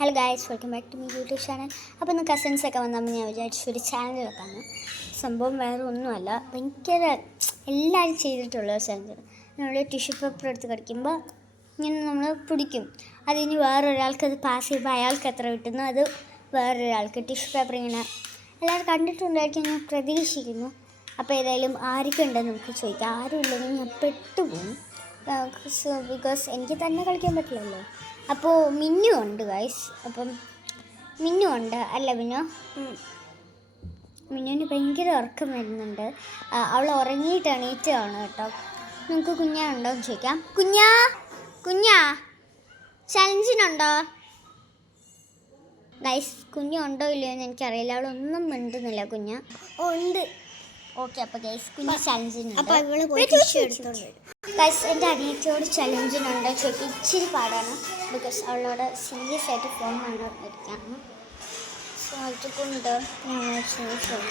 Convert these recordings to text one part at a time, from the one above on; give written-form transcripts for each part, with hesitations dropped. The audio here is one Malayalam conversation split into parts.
Hello guys, welcome back to my YouTube channel. അപ്പോൾ ഇന്ന് കസിൻസൊക്കെ വന്നപ്പോൾ ഞാൻ വിചാരിച്ചു ഒരു ചാനൽ വെക്കാണ്. സംഭവം വേറെ ഒന്നുമല്ല, ഭയങ്കര എല്ലാവരും ചെയ്തിട്ടുള്ള ചാനൽ. നമ്മൾ ടിഷ്യൂ പേപ്പർ എടുത്ത് കടിക്കുമ്പോൾ ഇങ്ങനെ നമ്മൾ പിടിക്കും, അതിന് വേറൊരാൾക്ക് അത് പാസ് ചെയ്യുമ്പോൾ അയാൾക്ക് എത്ര കിട്ടുന്നു അത് വേറൊരാൾക്ക് ടിഷ്യൂ പേപ്പർ ഇങ്ങനെ എല്ലാവരും കണ്ടിട്ടുണ്ടായിരിക്കും ഞാൻ പ്രതീക്ഷിക്കുന്നു. അപ്പോൾ ഏതായാലും ആരൊക്കെ ഉണ്ടെന്ന് നമുക്ക് ചോദിക്കാം. ആരും ഇല്ലെങ്കിൽ ഞാൻ പെട്ടുപോകും, ബിക്കോസ് എനിക്ക് തന്നെ കളിക്കാൻ പറ്റില്ലല്ലോ. അപ്പോൾ മിന്നു ഉണ്ട് ഗൈസ്. അപ്പം മിന്നു ഉണ്ട് അല്ല മിന്നുവിന് ഭയങ്കര ഉറക്കം വരുന്നുണ്ട്. അവൾ ഉറങ്ങിയിട്ട് എണീറ്റാണ് കേട്ടോ. നിങ്ങൾക്ക് കുഞ്ഞാ ഉണ്ടോ എന്ന് ചോദിക്കാം. കുഞ്ഞാ ചലഞ്ചിനുണ്ടോ ഗൈസ്? കുഞ്ഞുണ്ടോ ഇല്ലയോ എന്ന് എനിക്കറിയില്ല. അവളൊന്നും മിണ്ടുന്നില്ല. ഉണ്ട്. ഓക്കെ, അപ്പോൾ ഗൈസ് കുഞ്ഞ് ചലഞ്ചിനുണ്ട്. അപ്പോൾ അവൾ എടുത്തോണ്ട് ഗൈസ് എൻ്റെ അനിയത്തിയോട് ചലഞ്ചിനുണ്ട് ചോദിക്കും. ഇച്ചിരി പാടാണ്, ബിക്കോസ് അവളോട് സീരിയസ് ആയിട്ട് ഫോൺ കണ്ടുകൊണ്ടിരിക്കുകയാണ്. സോ അതുകൊണ്ട്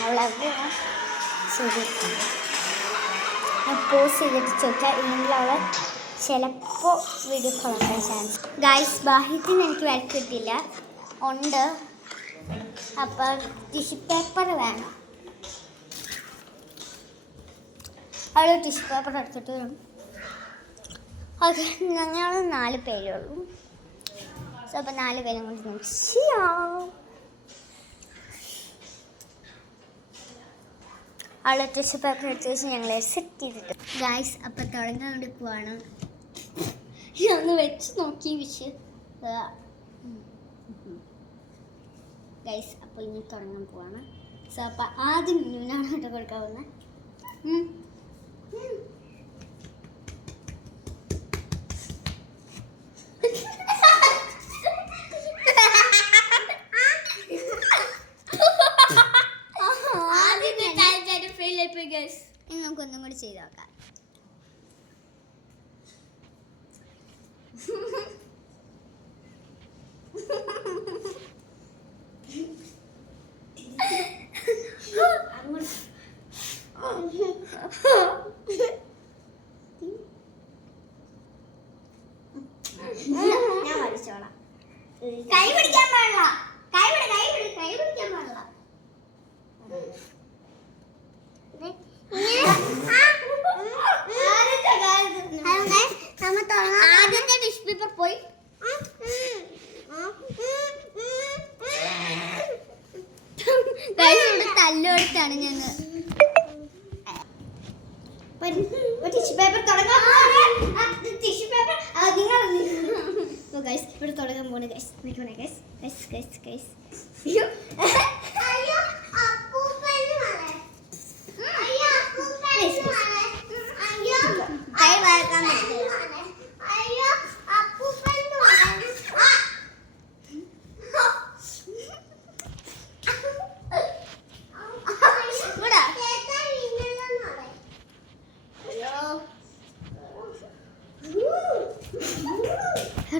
അവളവിടെ ശ്രദ്ധിക്കുന്നു. പോസ് ചെയ്തിട്ട് ചോദിക്കാം, ഇല്ലെങ്കിൽ അവൾ ചിലപ്പോൾ വീഡിയോ കളയാൻ ചാൻസ്. ഗൈസ് ബാഹ്യത്തിന് എനിക്ക് വില കിട്ടില്ല, ഉണ്ട്. അപ്പോൾ ടിഷ്യൂ പേപ്പർ വേണം. അവൾ ടിഷ്യൂ പേപ്പർ എടുത്തിട്ട് വരും. ഓക്കെ, ഞങ്ങൾ 4 പേരേ ഉള്ളൂ. സോ അപ്പോൾ 4 പേരും കൊണ്ട് നമുക്ക് ചെയ്യാം. അവൾ ടിഷ്യൂ പേപ്പർ എടുത്ത് വെച്ച് ഞങ്ങളെ സെറ്റ് ചെയ്തിട്ട് ഗൈസ് അപ്പോൾ തുടങ്ങാൻ എടുക്കുവാണ്. ഒന്ന് വെച്ച് നോക്കി ഗൈസ് അപ്പോൾ ഇനി തുടങ്ങാൻ പോവാണ്. സോ അപ്പോൾ ആദ്യം മിന്നുവിനാണ് കേട്ടോ കൊടുക്കാൻ പോകുന്നത്. നമുക്കൊന്നും കൂടി ചെയ്ത് നോക്കാം. ഞാൻ പഠിച്ചോളാം. കൈ പിടിക്കാൻ പാടില്ല. കൈ പിടിക്കാൻ പാടില്ല. ആദ്യത്തെ ടിഷ്യൂ പേപ്പർ പോയി. തല്ലോടുത്താണ് ഞങ്ങൾ ടിഷ്യൂ പേപ്പർ തുടങ്ങാൻ. ടിഷ്യൂ പേപ്പർ ഇവിടെ തുടങ്ങാൻ പോണ ഗൈസ്.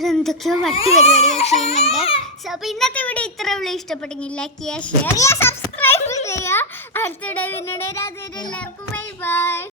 എന്തൊക്കെയോ വട്ടി പരിപാടികൾ ചെയ്യുന്നുണ്ട്. സോ അപ്പോൾ ഇന്നത്തെ വീഡിയോ ഇത്ര ഉള്ളൂ. ഇഷ്ടപ്പെട്ടെങ്കിൽ ലൈക്ക് ചെയ്യുക, ഷെയർ ചെയ്യുക, സബ്സ്ക്രൈബ് ചെയ്യുക. അടുത്തിടെ പിന്നീട് എല്ലാവർക്കും ബൈ ബൈ.